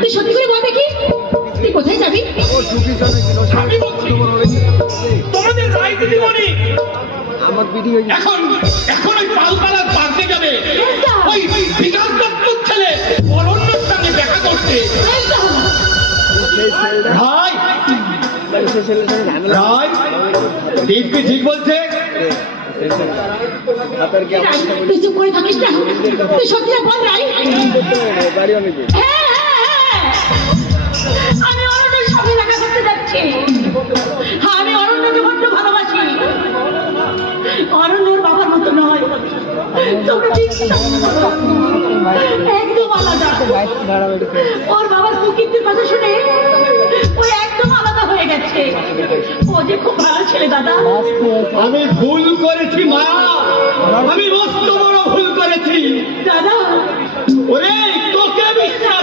তুই সত্যি করে বল দেখি, তুই কোথায় যাবি? আমি বলছি তোমাদের রাজনীতি মনে এখন এখন ওই পালপালার পার্কে যাবে, ওই বিকাশ দত্তর ছেলে অরণ্যর সঙ্গে দেখা করতে। ভাই ভাই দীপকে ঠিক বলছে। তুই চুপ করে থাকিস না, তুই সত্যি বল রাই। আমি অরণ্যের সঙ্গে দেখা করতে যাচ্ছি। আমি অরণ্যকে বড্ড ভালোবাসি। অরণ্যর বাবার মতো নয়, তোমরা একদম আলাদা। ওর বাবার কুকীর্তির কথা শুনে ও একদম আলাদা হয়ে গেছে। ও যে খুব ভালো ছেলে দাদা। আমি ভুল করেছি মা, আমি মস্ত বড় ভুল করেছি দাদা। ওরে তোকে বিশ্বাস